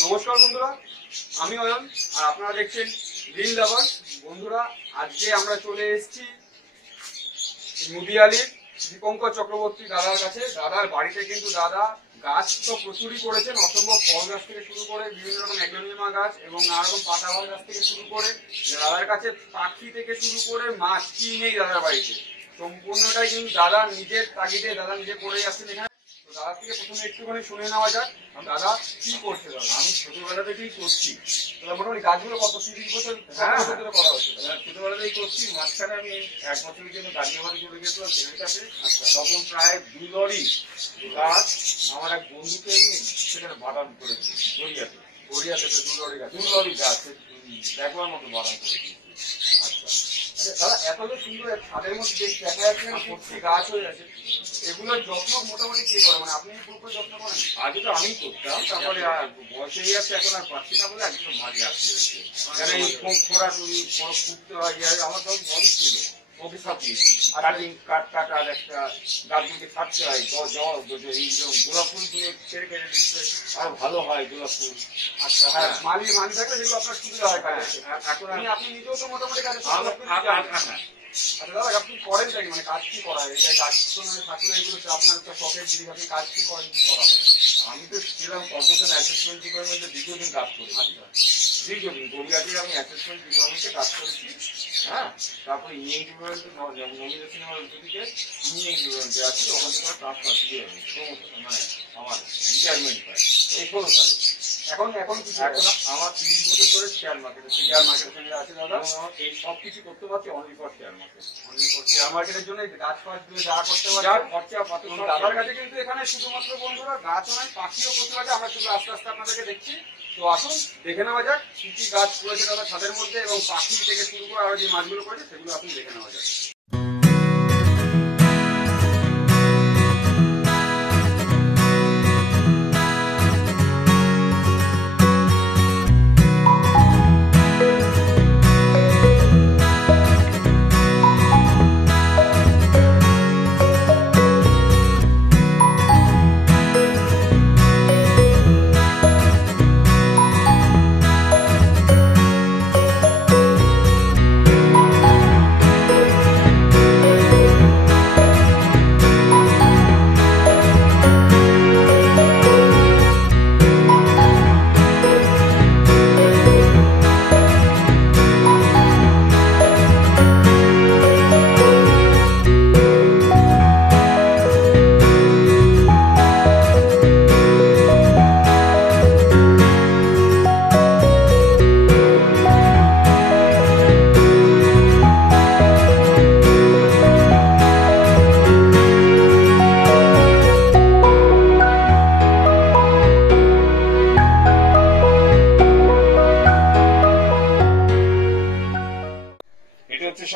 নমস্কার বন্ধুরা, আমি অয়ন আর আপনারা দেখছেন গ্রিন লাভার। বন্ধুরা, আজকে আমরা চলে এসেছি নদিয়ালির দীপঙ্কর চক্রবর্তী দাদার কাছে। দাদার বাড়িতে কিন্তু দাদা গাছ তো প্রচুরই করেছেন, অসম্ভব ফল গাছ থেকে শুরু করে বিভিন্ন রকম অ্যাগ্লোনিমা গাছ এবং নানা রকম পাতাবাহার গাছ থেকে শুরু করে দাদার কাছে পাখি থেকে শুরু করে মাছ কি নেই দাদার বাড়িতে, সম্পূর্ণটাই কিন্তু দাদা নিজের তাগিদে দাদা নিজে করে যাচ্ছেন এখানে। দাদা থেকে প্রথমে একটুখানি শুনে নেওয়া যাক দাদা কি করছে। দাদা আমি ছোটবেলা থেকেই করছি। মোটামুটি গাছগুলো কত 30 বছর ধরে করা হচ্ছে? ছোটবেলা থেকেই করছি। মাঝখানে আমি 1 বছরের জন্য দার্জিলিং চলে গেছিলাম ছেলের কাছে। তখন প্রায় 2 লরি গাছ আমার এক বন্ধুকে আমি সেখানে বাগান করেছি। গড়িয়াতে 2 লরি গাছ 2 লরি গাছ দেখবার মতো বাগান করেছি। আচ্ছা দাদা, এত যে সুন্দর ছাদের মধ্যে দেখা যাচ্ছে সত্যি গাছ হয়ে আছে, এগুলোর যত্ন মোটামুটি কে করে? মানে আপনি পুরোপুরি যত্ন করেন? আগে তো আমি করতাম, তারপরে বয়স হয়ে যাচ্ছে, এখন আর পাচ্ছি না বলে একদম মাঝে আসতে হয়েছে। কেন এই খোঁড়া টুড়ি ফুটতে হয়, আমার তখন জলই ছিল অভিশাপ নিয়েছি। কাঠ কাটার একটা গাছগুলোকে ছাড়তে হয়, গোলাপ ফুল দিয়ে ছেড়ে কেটে দিতে আর ভালো হয় গোলাপ ফুল। আচ্ছা হ্যাঁ, মালি থাকলে যেগুলো আপনার সুবিধা হয় কাজে। এখন আপনি নিজেও তো মোটামুটি কাজে। আচ্ছা দাদা, আপনি করেন নাকি, মানে কাজ কি করা হয়? এটা গাছ থাকলে এগুলো আপনার একটা শখের জিনিস, আপনি কাজ কি করেন, কি করা হয়? আমি তো ছিলাম কর্পোরেশন অ্যাসেসমেন্ট ডিপার্টমেন্টে দীর্ঘদিন কাজ করেছি। দীর্ঘদিন গড়িয়াটির আমি অ্যাসেসমেন্ট ডিপার্টমেন্টে কাজ করেছি। হ্যাঁ, তারপরে ইঞ্জিনিয়ারিং ডিপার্টমেন্টে নমিনেশন হওয়ার দিকে ইঞ্জিনিয়ারিং ডিপার্টমেন্টে আছি। ওখান থেকে ট্রান্সফার দিয়ে আমি মানে আমার রিটায়ারমেন্ট পাই এই 16 সালে। এখন আমার 30 বছর ধরে শেয়ার মার্কেটের সঙ্গে আছে দাদা। এই সব কিছু করতে পারছি only for share market. Share মার্কেটের জন্য গাছ ফাছ দিয়ে যা করতে পারে খরচা পাতি। দাদার কাছে কিন্তু এখানে শুধুমাত্র বন্ধুরা গাছ নয়, পাখিও প্রচুর আছে। আমরা শুধু আস্তে আস্তে আপনাদেরকে দেখছি। তো আসুন দেখে নেওয়া যাক কি কি গাছ করেছে দাদা ছাদের মধ্যে, এবং পাখি থেকে শুরু করে আরো যে মাছগুলো করেছে সেগুলো আপনি দেখে নেওয়া যাক।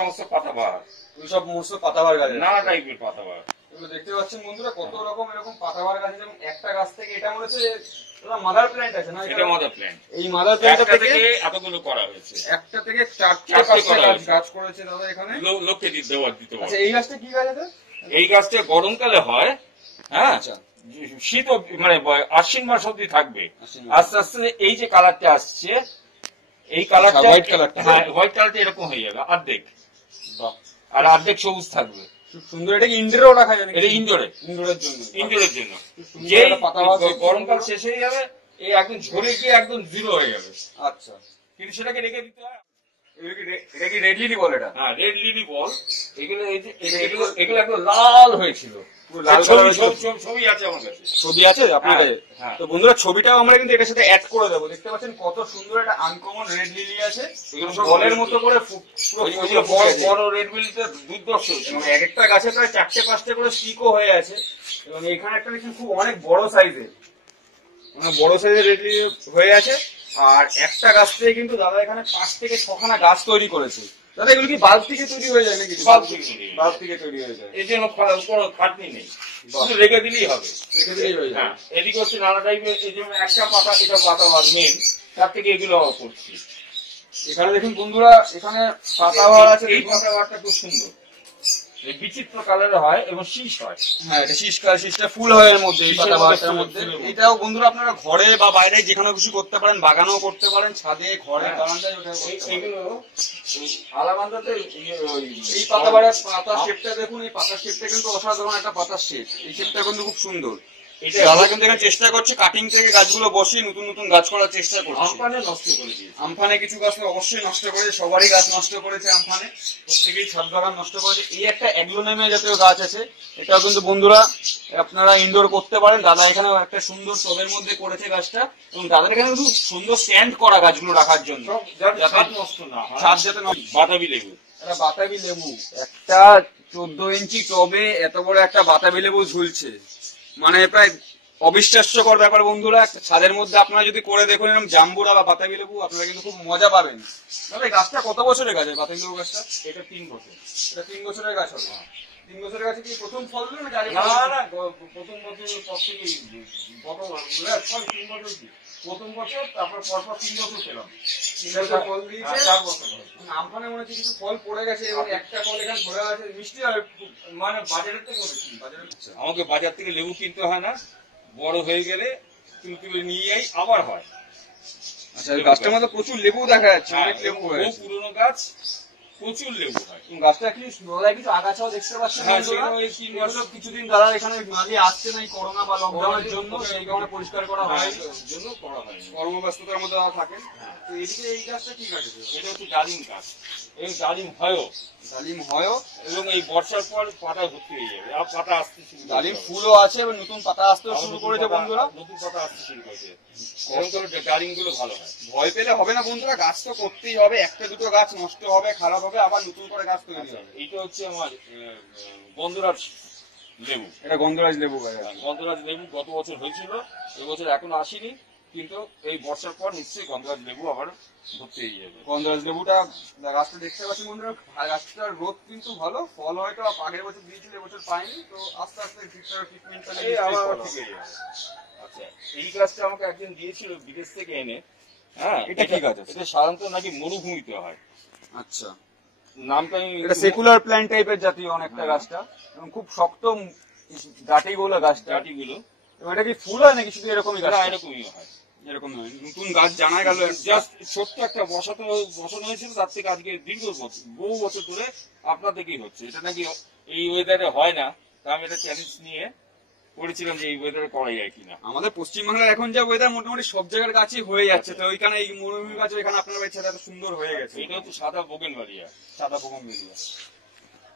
সমস্ত পাতাবাহার, সব সমস্ত পাতাবাহার গাছ, নানা টাইপের পাতাবাহার। এগুলো দেখতে পাচ্ছেন বন্ধুরা কত রকম এরকম পাতাবাহার গাছ। যেমন একটা গাছ থেকে এটা মনে হচ্ছে মাদার প্ল্যান্ট আছে না? এটা মাদার প্ল্যান্ট। এই মাদার প্ল্যান্ট থেকে এতগুলো করা হয়েছে। একটা থেকে 4-5 গাছ করেছে দাদা এখানে। লোককে দেওয়ার দিতে হবে। আচ্ছা এই গাছটা কি গাছ আছে? এই গাছটা গরমকালে হয়। হ্যাঁ, শীত মানে আশ্বিন মাস অব্দি থাকবে। আস্তে আস্তে এই যে কালারটা আসছে, এই কালারটা হোয়াইট কালারটা, হ্যাঁ হোয়াইট কালারটা এরকম হয়ে যাবে অর্ধেক, আর অর্ধেক সবুজ থাকবে। সুন্দর। এটা কি ইনডোরেও রাখা যাবে? এটা ইনডোরের জন্য। যে গরমকাল শেষ হয়ে যাবে এই একদম ঝরে গিয়ে একদম 0 হয়ে যাবে। আচ্ছা, কিন্তু সেটাকে রেখে দিতে হয়। এটা কি রেড লিলি বল? এটা হ্যাঁ রেড লিলি বল। এগুলো এগুলো একদম লাল হয়েছিল। ছবি আছে আমার কাছে, ছবি আছে আপনার কাছে? তো বন্ধুরা ছবিটাও আমরা কিন্তু এটার সাথে অ্যাড করে দেবো। দেখতে পাচ্ছেন কত সুন্দর একটা আনকমন রেড লিলি আছে, বলের মতো করে বড় রেড লিলিটা দুর্দর্শ। এক একটা গাছে প্রায় 4-5টা করে স্টিকও হয়ে আছে, এবং এখানে একটা খুব অনেক বড় সাইজের রেড লিলি হয়ে আছে। আর একটা গাছ থেকে কিন্তু দাদা এখানে 5 থেকে 6খানা গাছ তৈরি করেছে। দাদা এগুলো কি বাল্ব থেকে তৈরি হয়ে যায় নাকি? বাল্ব থেকে তৈরি হয়ে যায়। এই জন্য কোনো খাটনি নেই, শুধু রেখে দিলেই হবে। হ্যাঁ, এদিকে হচ্ছে নানা টাইপের। এই জন্য একটা পাতা, এটা পাতাবাহার মেন, তার থেকে এগুলো করছি। এখানে দেখুন বন্ধুরা, এখানে পাতাবাহার আছে। এই পাতাবাহারটা খুব সুন্দর। বিচিত্র কালারের হয় এবং শীষ হয়। হ্যাঁ, এটা শীষটা ফুল হয় এর মধ্যে, এই পাতাবাহারটার মধ্যে। এটাও বন্ধুরা আপনারা ঘরে বা বাইরে যেখানে খুশি করতে পারেন, বাগানও করতে পারেন, ছাদে, ঘরে, বারান্দায় ওটা এইগুলো আলামান্দাতে এই পাতাবাহারের পাতার শেপটা দেখুন, এই পাতার শেপটা কিন্তু অসাধারণ একটা পাতার শেপ। এই শেপটা কিন্তু খুব সুন্দর। দাদা কিন্তু এখানে চেষ্টা করছে কাটিং থেকে গাছগুলো বসিয়ে নতুন নতুন গাছ করার চেষ্টা করছে। আমফানে নষ্ট করে দিয়েছে, আমফানে কিছু গাছ তো অবশ্যই নষ্ট করেছে, সবারই গাছ নষ্ট করেছে আমফানে, প্রত্যেকেই ছাদ বাগান নষ্ট করেছে। এই একটা অ্যাগ্লোনেমিয়া জাতীয় গাছ আছে, এটাও কিন্তু বন্ধুরা আপনারা ইনডোর করতে পারেন। দাদা এখানে একটা সুন্দর টবের মধ্যে করেছে গাছটা, এবং দাদার এখানে খুব সুন্দর স্ট্যান্ড করা গাছগুলো রাখার জন্য, ছাদ নষ্ট না হয়। ছাদ যাতে বাতাবি লেবু, এটা বাতাবি লেবু, একটা 14 ইঞ্চি টবে এত বড় একটা বাতাবি লেবু ঝুলছে, মানে প্রায় অবিশ্বাস্যকর ব্যাপার বন্ধুরা। একটা ছাদের মধ্যে আপনারা যদি করে দেখুন এরকম জাম্বুরা বা বাতাবি লেবু, আপনারা কিন্তু খুব মজা পাবেন। তবে এই গাছটা কত বছরের গাছ, বাতাবি লেবু গাছটা? এটা 3 বছর। এটা 3 বছরের গাছ হবে। 3 বছরের গাছে কি প্রথম ফল দিল না? না, প্রথম বছরের পর থেকেই গত 3 বছর কি প্রথম বছর, তারপর পরপর 3 বছর পেলাম। 3 বছর ফল দিয়েছে, 4 বছর। আমফানে মনে হচ্ছে কিছু ফল পড়ে গেছে এবং একটা ফল এখানে ধরে আছে, মিষ্টি হবে মানে বাজারের থেকে বলেছি, বাজারে। আমাকে বাজার থেকে লেবু কিনতে হয় না, বড় হয়ে গেলে তুলে নিয়ে যাই, আবার হয়। আচ্ছা, গাছটার মধ্যে প্রচুর লেবু দেখা যাচ্ছে, অনেক লেবু হয়েছে। পুরনো গাছ, প্রচুর লেবু হয়। গাছটা কি কিছু আগাছাও দেখতে পাচ্ছেন? হ্যাঁ, বন্ধুরা? সেখানে ওই 3 বছর কিছুদিন দাদা এখানে মাঝে আসছে না, এই করোনা বা লকডাউনের জন্য, সেই কারণে পরিষ্কার করা হয় জন্য করা হয়নি। কর্মব্যস্ততার মধ্যে তারা থাকেন। তো এদিকে এই গাছটা কি গাছ? এটা হচ্ছে ডালিম গাছ, এই ডালিম হয়ও, ডালিম হয়ও, এবং এই বর্ষার পর পাতা ভর্তি হয়ে যাবে, আর পাতা আসতে শুরু করবে। ডালিম ফুলও আছে এবং নতুন পাতা আসতেও শুরু করেছে বন্ধুরা। নতুন পাতা আসতে শুরু করেছে, এরকম করে ডালিম গুলো ভালো হয়। ভয় পেলে হবে না বন্ধুরা, গাছ তো করতেই হবে। একটা দুটো গাছ নষ্ট হবে, খারাপ হবে, আবার নতুন করে গাছ তৈরি হবে। এইটা হচ্ছে আমার গন্ধরাজ লেবু। এটা গন্ধরাজ লেবু গাছ। গন্ধরাজ লেবু গত বছর হয়েছিল, এবছর এখনো আসেনি, কিন্তু এই বর্ষার পর নিশ্চয়ই গন্ধরাজ লেবু আবার ভর্তি হয়ে যাবে। গন্ধরাজ লেবুটা গাছটা দেখতে পাচ্ছি বন্ধুরা, গাছটার গ্রোথ কিন্তু ভালো, ফল হয়তো আগের বছর দিয়েছিল, এবছর পাইনি, তো আস্তে আস্তে ট্রিটমেন্ট ঠিক হয়ে যাবে। আচ্ছা, এই গাছটা আমাকে একজন দিয়েছিল বিদেশ থেকে এনে। হ্যাঁ, এটা কি গাছ আছে? এটা সাধারণত নাকি মরুভূমিতে হয়। আচ্ছা, নামটা আমি এটা সেকুলার প্ল্যান্ট টাইপের জাতীয় অনেকটা গাছটা, এবং খুব শক্ত ডাটি গুলো গাছটা। ডাটিগুলো এবং এটা কি ফুল হয় নাকি শুধু এরকমই গাছ? এরকমই হয়, এরকম নয়, নতুন গাছ জানা গেল। জাস্ট ছোট্ট একটা বসানো হয়েছিল, তার থেকে আজকে দীর্ঘ বছর, বহু বছর ধরে আপনার থেকেই হচ্ছে। এটা নাকি এই ওয়েদারে হয় না, তা আমি এটা চ্যালেঞ্জ নিয়ে করেছিলাম যে এই ওয়েদারে করা যায় কিনা। আমাদের পশ্চিমবাংলার এখন যা ওয়েদার, মোটামুটি সব জায়গার গাছই হয়ে যাচ্ছে, তো ওইখানে এই মরুভূমি গাছ এখানে আপনার বাড়ির ছাদে এত সুন্দর হয়ে গেছে। এটা হচ্ছে সাদা বোগেনভেলিয়া। সাদা বোগনভেলিয়া,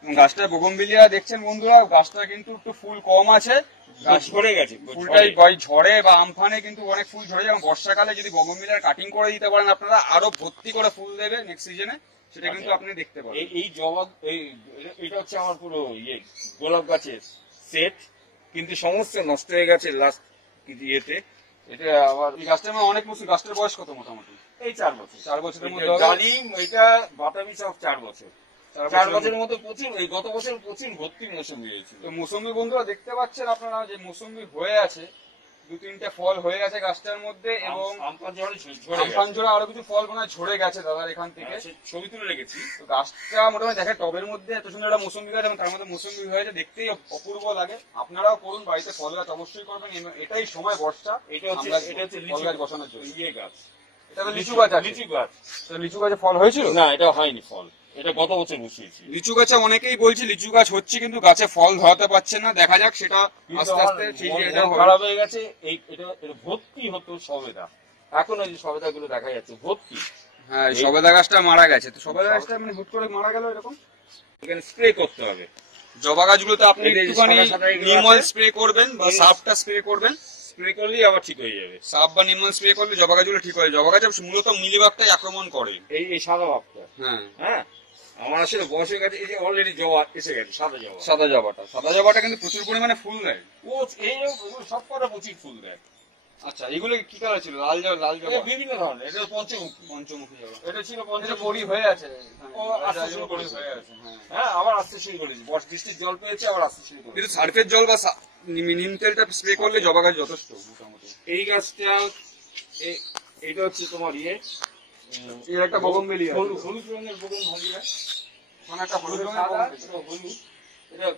গাছটা বোগনভেলিয়া দেখছেন বন্ধুরা, গাছটা কিন্তু একটু ফুল কম আছে, গাছ ঝরে গেছে, ফুলটাই ঝড়ে বা আমফানে কিন্তু অনেক ফুল ঝরে যায়। বর্ষাকালে যদি বোগনভেলিয়ার কাটিং করে দিতে পারেন আপনারা, আরো ভর্তি করে ফুল দেবে নেক্সট সিজনে, সেটা কিন্তু আপনি দেখতে পাবেন। এই জবা, এটা হচ্ছে আমার পুরো গোলাপ গাছের সেট, কিন্তু সমস্ত নষ্ট হয়ে গেছে লাস্ট ইয়েতে। এটা আবার এই গাছটা অনেক বছর, গাছটার বয়স কত মোটামুটি? এই 4 বছর। 4 বছরের মধ্যে ডালিম, এটা বাতাবি সব 4 বছর। 4 বছরের মধ্যে প্রচুর, এই গত বছর প্রচুর ভর্তি মৌসুমি হয়েছিল। তো মৌসুমি বন্ধুরা দেখতে পাচ্ছেন আপনারা যে মৌসুমি হয়ে আছে, 2-3টে ফল হয়ে গেছে গাছটার মধ্যে, এবং আমফান ঝড়ে আরো কিছু ফল মনে হয় ঝরে গেছে দাদার এখান থেকে, ছবি তুলে রেখেছি। তো গাছটা মোটামুটি দেখে টবের মধ্যে এত সুন্দর একটা মৌসুমি গাছ, এবং তার মধ্যে মৌসুমি হয়েছে, দেখতেই অপূর্ব লাগে। আপনারাও করুন, বাড়িতে ফল গাছ অবশ্যই করবেন, এটাই সময় বর্ষা, এটা হচ্ছে ফল গাছ বসানোর জন্য। গাছ, এটা তো লিচু গাছ আছে। লিচু গাছ, তো লিচু গাছে ফল হয়েছিল না? এটা হয়নি ফল, এটা গত বছর বসিয়েছি। লিচু গাছে অনেকেই বলছে লিচু গাছ হচ্ছে, কিন্তু গাছে ফল ধরাতে পারছে না, দেখা যাক সেটা আস্তে আস্তে খারাপ হয়ে গেছে। এটা ভর্তি হতো সবেদা, এখন ওই যে সবেদা গুলো দেখা যাচ্ছে ভর্তি। হ্যাঁ, সবেদা গাছটা মারা গেছে, তো সবেদা গাছটা মানে হুট করে মারা গেল এরকম। এখানে স্প্রে করতে হবে। জবা গাছগুলোতে আপনি একটুখানি নিম অয়েল স্প্রে করবেন বা সার্ফটা স্প্রে করবেন, স্প্রে করলেই আবার ঠিক হয়ে যাবে। সার্ফ বা নিম অয়েল স্প্রে করলে জবা গাছগুলো ঠিক হয়। জবা গাছ মূলত মিলিবাগটাই আক্রমণ করে। এই সাদা ভাবটা, হ্যাঁ হ্যাঁ, আমার আসলে বয়স হয়ে গেছে, এই যে অলরেডি জবা এসে গেছে, সাদা জবাটা কিন্তু প্রচুর পরিমাণে ফুল দেয়। ও এই সব কটা প্রচুর ফুল দেয়। আচ্ছা, এগুলো কি কালার ছিল? লাল জবা, বিভিন্ন ধরনের। এটা পঞ্চমুখী জবা, এটা ছিল বড়ি হয়ে আছে, ও আস্তে শুরু করেছে। হয়ে আছে, হ্যাঁ, আবার আসতে শুরু করেছি, বৃষ্টির জল পেয়েছে, আবার আসতে শুরু করেছে। কিন্তু সার্ফের জল বা নিম তেলটা স্প্রে করলে জবা গাছ যথেষ্ট মোটামুটি। এই গাছটা, এটা হচ্ছে তোমার এর একটা বোগনভেলিয়া, হলুদ রঙের বোগনভেলিয়া, মানে একটা হলুদ রঙের হলুদ। এটা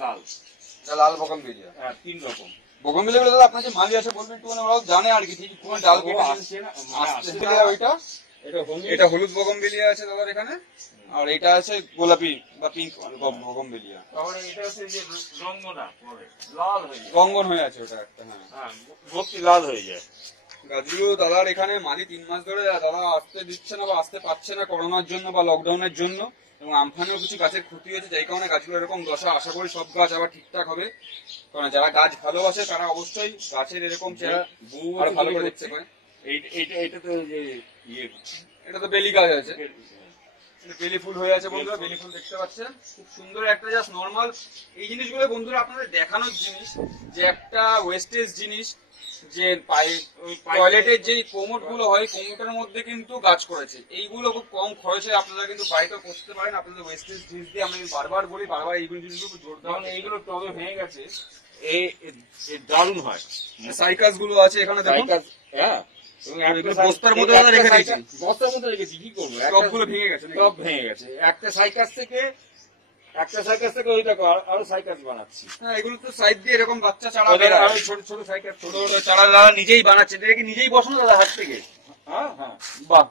লাল, এটা লাল বগনভেলিয়া। হ্যাঁ 3 রকম বগনভেলিয়া গুলো দাদা আপনার যে মালি আছে বলবেন একটু, মানে ওরাও জানে আর কি ঠিক কোন ডাল কেটে আসছে না, আসছে। ওইটা এটা হলুদ বগনভেলিয়া আছে দাদার এখানে, আর এটা আছে গোলাপি বা পিঙ্ক বগনভেলিয়া। তাহলে এটা হচ্ছে যে রঙ্গনা পরে লাল হয়ে যায়, রঙ্গন হয়ে আছে ওটা একটা। হ্যাঁ হ্যাঁ ভর্তি লাল হয়ে যায়। গাছগুলো দাদার এখানে মালি 3 মাস ধরে দাদা আসতে দিচ্ছে না বা আসতে পারছে না করোনার জন্য বা লকডাউনের জন্য, এবং আমফানেও কিছু গাছের ক্ষতি হয়েছে, যাই কারণে গাছগুলো এরকম দশা। আশা করি সব গাছ আবার ঠিকঠাক হবে, কারণ যারা গাছ ভালোবাসে তারা অবশ্যই গাছের এরকম চেহারা আরো ভালো করে দেখতে পায়। এটা তো যে ইয়ে এটা তো বেলি গাছ আছে, বেলি ফুল হয়ে আছে বন্ধুরা, বেলি ফুল দেখতে পাচ্ছেন খুব সুন্দর একটা জাস্ট নর্মাল। এই জিনিসগুলো বন্ধুরা আপনাদের দেখানোর জিনিস, যে একটা ওয়েস্টেজ জিনিস, যে টয়লেটের যে কোমোট গুলো হয়, কোমোটের মধ্যে কিন্তু গাছ করেছে। এইগুলো খুব কম খরচে আপনারা কিন্তু বাড়িতে করতে পারেন আপনাদের ওয়েস্টেজ জিনিস দিয়ে। আমি বারবার বলি, বারবার এইগুলো জিনিসগুলো জোর দেওয়া। এইগুলো টবে ভেঙে গেছে, এই দারুণ হয়। সাইকাস গুলো আছে এখানে দেখুন, হ্যাঁ বস্তার মধ্যে রেখে দিয়েছি, বস্তার মধ্যে রেখেছি, কি করবো, টবগুলো ভেঙে গেছে, টব ভেঙে গেছে। একটা সাইকাস থেকে ওই দেখো আরো সাইকাস বানাচ্ছি। হ্যাঁ এগুলো তো সাইড দিয়ে এরকম বাচ্চা চারা, আরো ছোট ছোট সাইকাস, ছোট ছোট চারা দাদা নিজেই বানাচ্ছে, দেখে নিজেই বসানো দাদা হাত থেকে। হ্যাঁ হ্যাঁ বাহ,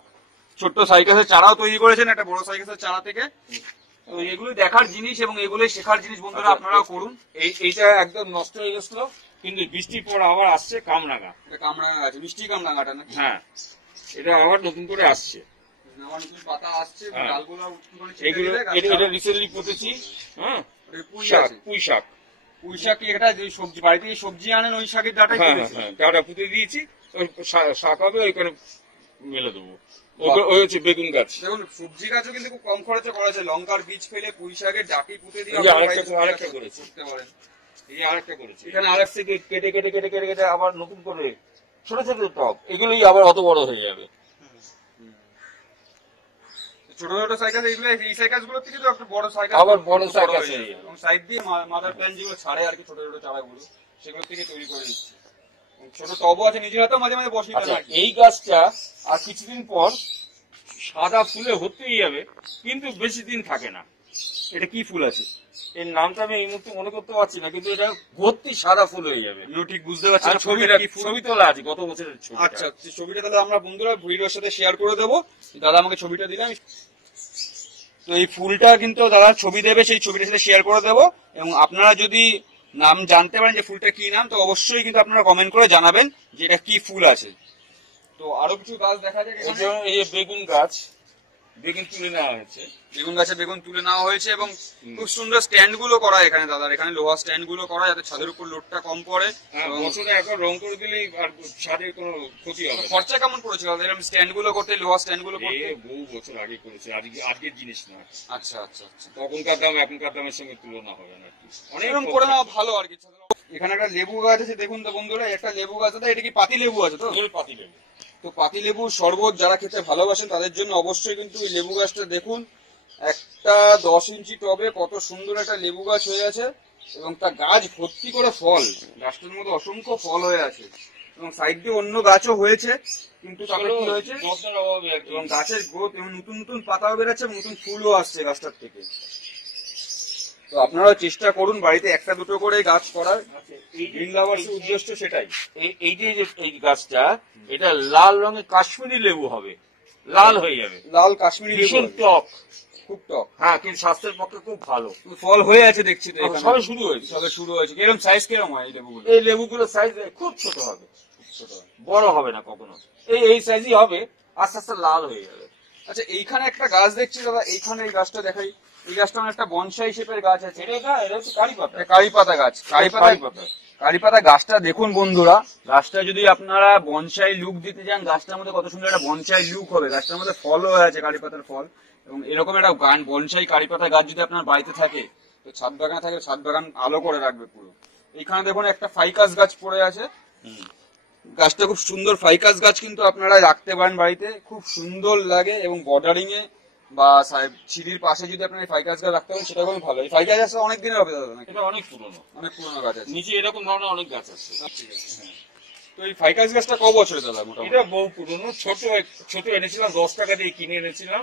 ছোট্ট সাইকাসের চারাও তৈরি করেছেন একটা বড় সাইকাসের চারা থেকে। তো এগুলো দেখার জিনিস এবং এগুলো শেখার জিনিস বন্ধুরা, আপনারাও করুন। এইটা একদম নষ্ট হয়ে গেছিল, কিন্তু বৃষ্টির পর আবার আসছে কামরাঙা। এটা কামরাঙা আছে, মিষ্টি কামরাঙাটা নাকি? হ্যাঁ এটা আবার নতুন করে আসছে, আমার নতুন পাতা আসছে, ডালগুলো এগুলো এটা রিসেন্টলি পুঁতেছি। হ্যাঁ পুঁই শাক, আছে, পুঁই শাক, পুঁই শাক কি এটা যে সবজি বাড়িতে যে সবজি আনেন ওই শাকের ডাটাই হ্যাঁ করেছে? হ্যাঁ ডাটা পুঁতে দিয়েছি, ওই শাক হবে ওইখানে মেলে দেবো। ওই হচ্ছে বেগুন গাছ। দেখুন সবজি গাছও কিন্তু খুব কম খরচে করেছে, লঙ্কার বীজ ফেলে পুঁই শাকের ডাটি পুঁতে দিয়ে আরেকটা করেছে, করতে পারেন। এই আরেকটা করেছে, এখানে আরেক থেকে কেটে কেটে কেটে কেটে কেটে আবার নতুন করে ছোট ছোট টব, এগুলোই আবার অত বড় হয়ে যাবে। ছোট ছোট সাইকেল, এইগুলো এই সাইকেল গুলো থেকে তো একটা বড় সাইকেল, আবার বড় সাইকেল এবং সাইড দিয়ে মাদার প্ল্যান্ট যেগুলো ছাড়ে আর কি, ছোট ছোট চারাগুলো সেগুলো থেকে তৈরি করে নিচ্ছে। ছোট টবও আছে, নিজের হাতেও মাঝে মাঝে বসিয়ে দেন। এই গাছটা আর কিছুদিন পর সাদা ফুলে হতেই যাবে, কিন্তু বেশি দিন থাকে না। এটা কি ফুল আছে? এর নামটা আমি এই মুহূর্তে মনে করতে পারছি না, কিন্তু এটা ভর্তি সাদা ফুল হয়ে যাবে। ঠিক বুঝতে পারছি না, ছবি তোলা আছে গত বছরের ছবি। আচ্ছা ছবিটা তাহলে আমরা বন্ধুরা ভিডিওর সাথে শেয়ার করে দেবো। দাদা আমাকে ছবিটা দিলাম, তো এই ফুলটা কিন্তু দাদা ছবি দেবে, সেই ছবিটার সাথে শেয়ার করে দেবো। এবং আপনারা যদি নাম জানতে পারেন যে ফুলটা কি নাম, তো অবশ্যই কিন্তু আপনারা কমেন্ট করে জানাবেন যে এটা কি ফুল আছে। তো আরো কিছু গাছ দেখা যায়, এই যে বেগুন গাছ, বেগুন তুলে নেওয়া হয়েছে, বেগুন গাছে বেগুন তুলে নেওয়া হয়েছে, এবং খুব সুন্দর স্ট্যান্ড গুলো করা এখানে দাদার, এখানে লোহা স্ট্যান্ড গুলো করা যাতে ছাদের উপর লোডটা কম পড়ে। বছরে একবার রং করে দিলেই আর ছাদের কোনো ক্ষতি হবে না। খরচা কেমন পড়েছিল দাদা এরকম স্ট্যান্ড গুলো করতে, লোহা স্ট্যান্ড গুলো করতে? বহু বছর আগে করেছে, আজকের জিনিস না। আচ্ছা আচ্ছা আচ্ছা, তখনকার দাম এখনকার দামের সঙ্গে তুলনা হবে না, অনেক করে নেওয়া ভালো আর কি। এখানে একটা লেবু গাছ আছে দেখুন তো বন্ধুরা, একটা লেবু গাছ আছে, এটা কি পাতি লেবু আছে? তো পাতি লেবু, তো পাতি লেবুর শরবত যারা খেতে ভালোবাসেন তাদের জন্য অবশ্যই কিন্তু এই লেবু গাছটা দেখুন। একটা 10 ইঞ্চি টবে কত সুন্দর একটা লেবু গাছ হয়ে আছে, এবং তার গাছ ভর্তি করে ফল, গাছটার মধ্যে অসংখ্য ফল হয়ে আছে, এবং সাইড দিয়ে অন্য গাছও হয়েছে, কিন্তু তাতে কি হয়েছে, এবং গাছের গ্রোথ এবং নতুন নতুন পাতাও বেরোচ্ছে, নতুন ফুলও আসছে গাছটার থেকে। তো আপনারা চেষ্টা করুন বাড়িতে একটা দুটো করে গাছ করার, গ্রিন লাভার্সের উদ্দেশ্য সেটাই। এই যে এই গাছটা, এটা লাল রঙের কাশ্মীরি লেবু হবে, লাল হয়ে যাবে, লাল কাশ্মীরি লেবু, ভীষণ টক, খুব টক। হ্যাঁ কিন্তু স্বাস্থ্যের পক্ষে খুব ভালো। ফল হয়ে আছে দেখছি তো, সবে শুরু হয়েছে, সবে শুরু হয়েছে। কিরকম সাইজ কিরকম হয় এই লেবুগুলো? এই লেবুগুলোর সাইজ খুব ছোট হবে, বড় হবে না কখনো, এই সাইজই হবে, আস্তে আস্তে লাল হয়ে যাবে। আচ্ছা এইখানে একটা গাছ দেখছি দাদা, এইখানে এই গাছটা দেখাই, এই গাছটা আমার একটা বনসাই শেপের গাছ আছে। এটা হচ্ছে কারি পাতা, কারি পাতা গাছ, কারি পাতা গাছটা দেখুন বন্ধুরা, গাছটা যদি আপনারা বনসাই লুক দিতে চান, গাছটার মধ্যে কত সুন্দর একটা বনসাই লুক হবে। গাছটার মধ্যে ফলও হয়ে আছে, কারি পাতার ফল, এবং এরকম একটা বনসাই কারি পাতা গাছ যদি আপনার বাড়িতে থাকে, তো ছাদ বাগানে থাকে, ছাদ বাগান আলো করে রাখবে পুরো। এইখানে দেখুন একটা ফাইকাস গাছ পড়ে আছে, গাছটা খুব সুন্দর ফাইকাস গাছ, কিন্তু আপনারা রাখতে পারেন বাড়িতে, খুব সুন্দর লাগে। এবং বর্ডারিং এ বা সিঁড়ির পাশে যদি আপনার এই ফাইকাস গাছ রাখতে পারেন সেটা খুবই ভালো। এই ফাইকাস গাছটা অনেক দিনের হবে দাদা নাকি? এটা অনেক পুরনো গাছ আছে, নিচে এরকম ধরনের অনেক গাছ আছে। ঠিক আছে, হ্যাঁ। তো এই ফাইকাস গাছটা ক বছরের দাদা মোটামুটি? এটা বহু পুরনো, ছোট এনেছিলাম, 10 টাকা দিয়ে কিনে এনেছিলাম,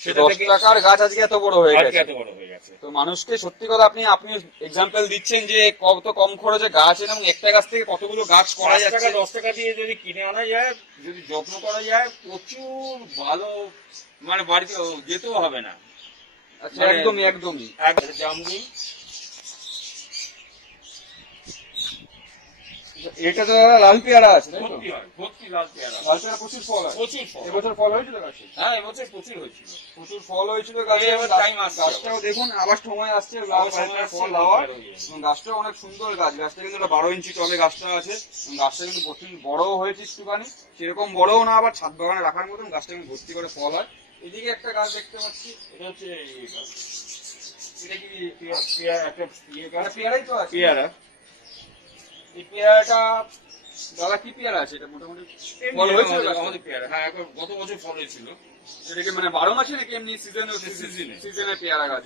সেটা 10 থেকে টাকার গাছ আজকে এত বড় হয়ে আজকে গেছে। এত বড় হয়ে গেছে। তো মানুষকে সত্যি কথা আপনি এক্সাম্পল দিচ্ছেন যে কত কম খরচে গাছ এনে এবং একটা গাছ থেকে কতগুলো গাছ করা 5 টাকা যাচ্ছে। 10 টাকা দিয়ে যদি কিনে আনা যায়, যদি যত্ন করা যায়, প্রচুর ভালো, মানে বাড়িতে যেতেও হবে না। আচ্ছা, মানে একদমই একদমই। জামরুল, এটা তো দাদা লাল পেয়ারা আছে তাই তো? ভর্তি হয়, ভর্তি লাল পেয়ারা, লাল পেয়ারা প্রচুর ফল হয়। প্রচুর ফল। এবছর ফল হয়েছিল গাছে? হ্যাঁ, এবছর প্রচুর হয়েছিল। প্রচুর ফল হয়েছিল গাছে। এবার time আসছে। গাছটাও দেখুন আবার সময় আসছে লাল আবার সময় পেয়ারা আসছে, ফল লাল হওয়ার। পেয়ারা হয়ে যাবে। এবং গাছটা অনেক সুন্দর গাছ। গাছটা কিন্তু একটা 12 ইঞ্চি টবে গাছটা আছে এবং গাছটা কিন্তু প্রচুর বড়ও হয়েছে একটুখানি, সেরকম বড়ও না আবার ছাদ বাগানে রাখার মতন। গাছটা কিন্তু ভর্তি করে ফল হয়। এদিকে একটা গাছ দেখতে পাচ্ছি, এটা হচ্ছে এটা কি পেয়ারা, একটা এটা পেয়ারাই তো আছে? পেয়ারা। এই পেয়ারাটা দাদা কি পেয়ারা আছে এটা মোটামুটি? ফল হয়েছিল গাছে? আমাদের পেয়ারা, হ্যাঁ, গত বছর ফল হয়েছিল। এটাকে মানে 12 মাসে নাকি এমনি সিজনে? সিজনে। সিজনে পেয়ারা গাছ।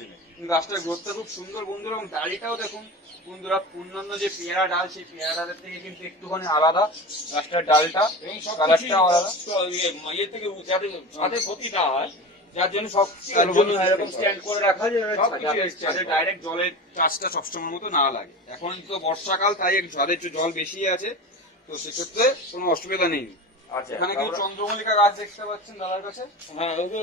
গাছটার গ্রোথটা খুব সুন্দর বন্ধুরা, এবং ডালটাও দেখুন বন্ধুরা, অন্যান্য যে পেয়ারা ডাল সেই পেয়ারা ডালের থেকে কিন্তু একটুখানি আলাদা গাছটার ডালটা এবং সব কালারটাও আলাদা। ইয়ে থেকে যাতে ছাদে ক্ষতি না হয়, যার জন্য সব তার জন্য এরকম স্ট্যান্ড করে রাখা যায় সব কিছু যাতে stand ছাদে করা। ডাইরেক্ট জলের চাষটা সবসময় মতো না লাগে। এখন তো বর্ষাকাল, তাই একটু ছাদে একটু জল বেশি আছে, তো সেক্ষেত্রে কোনো অসুবিধা নেই। আচ্ছা, এখানে কিছু চন্দ্রমল্লিকা গাছ দেখতে পাচ্ছেন দাদার কাছে। হ্যাঁ, ওই তো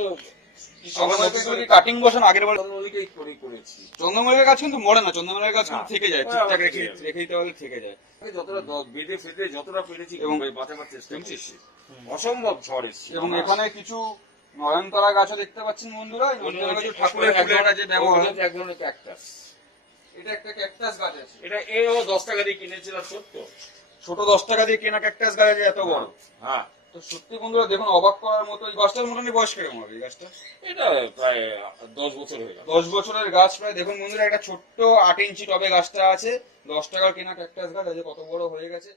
কাটিং বসান আগের বার। চন্দ্রমল্লিকাই করেছি। চন্দ্রমল্লিকা গাছ কিন্তু মরে না, চন্দ্রমল্লিকা গাছ কিন্তু না। থেকে যায়, ওরা ঠিকঠাক থেকে যাবে। রেখে দিতে পারলে থেকে যায়। যতটা বেঁধে ফেটে যতটা পেরেছি এবং এবং বাঁচাবার চেষ্টা করছি। অসম্ভব ঝড় এসেছে। এবং এখানে কিছু নয়নতারা গাছও দেখতে পাচ্ছেন বন্ধুরা। এই নয়নতারা গাছ ঠাকুরের ফুলের যে ব্যবহার, এক ধরনের ক্যাকটাস। এটা একটা ক্যাকটাস গাছ আছে। এটা এও 10 টাকা দিয়ে কিনেছিলাম, ছোট্ট। ছোট 10 টাকা দিয়ে কেনা ক্যাকটাস গাছ আছে এত বড়। হ্যাঁ, তো সত্যি বন্ধুরা দেখুন অবাক করার মতো। এই গাছটার মোটামুটি বয়স কিরকম হবে এই গাছটা? এটা প্রায় 10 বছর হয়ে গেল। 10 বছরের গাছ প্রায়। দেখুন বন্ধুরা একটা ছোট্ট 8 ইঞ্চি টবে গাছটা আছে, 10 টাকার কেনা ক্যাকটাস গাছ আছে, কত বড় হয়ে গেছে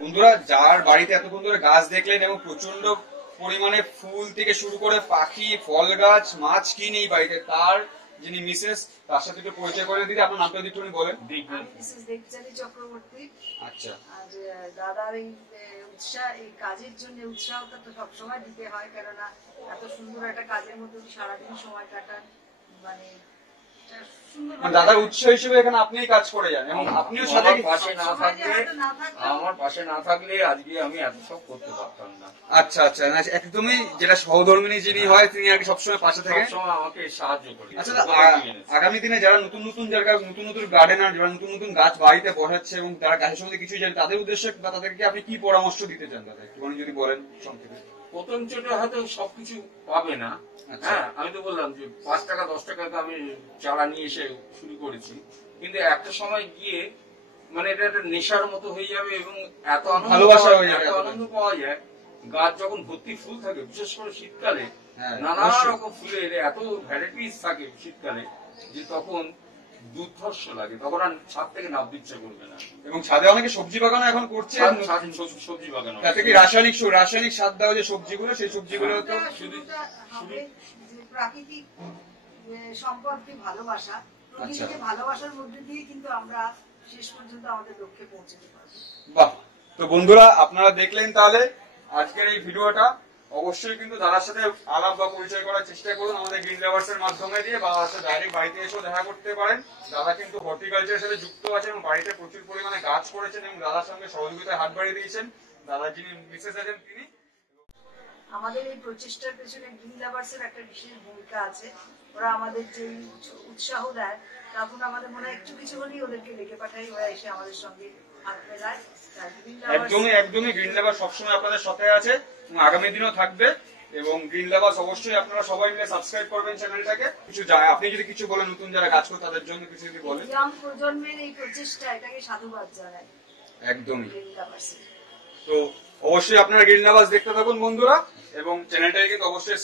বন্ধুরা। যার বাড়িতে এত বন্ধুরা গাছ দেখলেন এবং প্রচন্ড পরিমাণে ফুল থেকে শুরু করে পাখি, ফল গাছ, মাছ কি নেই বাড়িতে, তার যিনি মিসেস, তার সাথে একটু পরিচয় করে দিদি। আপনার নামটা একটু বলেন। মিসেস দেবচাঁদী চক্রবর্তী। আচ্ছা, আর দাদার এই উৎসাহ, এই কাজের জন্য উৎসাহটা তো সবসময় দিতে হয়, কেননা এত সুন্দর একটা কাজের মধ্যে উনি সারাদিন সময় কাটান, মানে এটা সুন্দর মানে দাদার উৎস হিসেবে এখানে আপনিই কাজ করে যান এবং আপনিও সাথে আমার পাশে না সময় যে থাকলে, হয়তো না থাকলেও আমার পাশে না থাকলে আজকে আমি এত সব করতে পারতাম না। আচ্ছা আচ্ছা, না, একদমই যেটা সহধর্মিনী যিনি হয় তিনি আর কি সবসময় পাশে থাকেন। সবসময় আমাকে সাহায্য করি। আচ্ছা, আগামী দিনে যারা নতুন নতুন জায়গা, নতুন নতুন গার্ডেনার, যারা নতুন নতুন গাছ বাড়িতে বসাচ্ছে এবং তারা গাছের সম্বন্ধে কিছু জানেন, তাদের উদ্দেশ্যে বা তাদেরকে আপনি কি পরামর্শ দিতে চান দাদা, একটুখানি যদি বলেন সংক্ষেপে। প্রথম ছোট হয়তো সবকিছু পাবে না। আচ্ছা। হ্যাঁ, আমি তো বললাম যে 5 টাকা 10 টাকা আমি চারা নিয়ে এসে শুরু করেছি, কিন্তু একটা সময় গিয়ে মানে এটা একটা নেশার মতো হয়ে যাবে এবং এত আনন্দ ভালোবাসা পাওয়া- হয়ে যাবে এত এতটা। আনন্দ পাওয়া যায়। গাছ যখন ভর্তি ফুল থাকে, বিশেষ করে শীতকালে হ্যাঁ, নানা অবশ্যই। রকম ফুলের এত ভ্যারাইটিস থাকে শীতকালে, যে তখন দুর্ধর্ষ লাগে, তখন আর ছাদ থেকে নামতে ইচ্ছে করবে না। এবং ছাদে অনেকে সবজি বাগান এখন করছে, ছাদে সবজি বাগান তাতে কি রাসায়নিক সার দেওয়া যে সবজিগুলো, সেই সবজিগুলো তো শুরুটা হবে যে প্রাকৃতিক সম্পর্কে ভালোবাসা, প্রকৃতিকে ভালোবাসার মধ্যে দিয়ে কিন্তু আমরা শেষ পর্যন্ত আমাদের লক্ষ্যে পৌঁছতে পারবো। বাহ। তো বন্ধুরা আপনারা দেখলেন তাহলে আজকের এই ভিডিওটা। অবশ্যই কিন্তু দাদার সাথে আলাপ বা পরিচয় করার চেষ্টা করুন আমাদের গ্রিন লাভার্স এর মাধ্যমে দিয়ে, বা দাদার সাথে ডাইরেক্ট বাড়িতে এসেও দেখা করতে পারেন। দাদা কিন্তু হর্টিকালচারের সাথে যুক্ত আছে এবং বাড়িতে প্রচুর পরিমাণে গাছ করেছেন এবং দাদার সঙ্গে সহযোগিতায় হাত বাড়িয়ে দিয়েছেন। দাদা যিনি মিসেস আছেন তিনি। আমাদের এই প্রচেষ্টার পেছনে গ্রিন লাভার্স এর একটা বিশেষ ভূমিকা আছে। ওরা আমাদের যে উৎসাহ দেয়, তখন আমাদের মনে হয় একটু কিছু হলেই ওদেরকে ডেকে পাঠাই, ওরা এসে আমাদের সঙ্গে হাত মেলায়। তাই গ্রিন লাভার্স একদমই গ্রিন লাভার সবসময় আপনাদের সাথে আছে এবং আগামী দিনও থাকবে। এবং গ্রিন লাভার্স অবশ্যই আপনারা সবাই মিলে সাবস্ক্রাইব করবেন চ্যানেলটাকে। কিছু আপনি যদি কিছু বলেন নতুন যারা গাছ করে তাদের জন্য কিছু যদি বলেন। ইয়াং প্রজন্মের এই প্রচেষ্টা, এটাকে সাধুবাদ জানাই একদমই। Green lovers. তো অবশ্যই আপনারা গ্রিন লাভার্স দেখতে থাকুন বন্ধুরা, এবং চ্যানেলটাকে কিন্তু অবশ্যই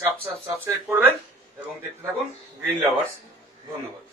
সাবস্ক্রাইব করবেন এবং দেখতে থাকুন গ্রিন লাভার্স। ধন্যবাদ।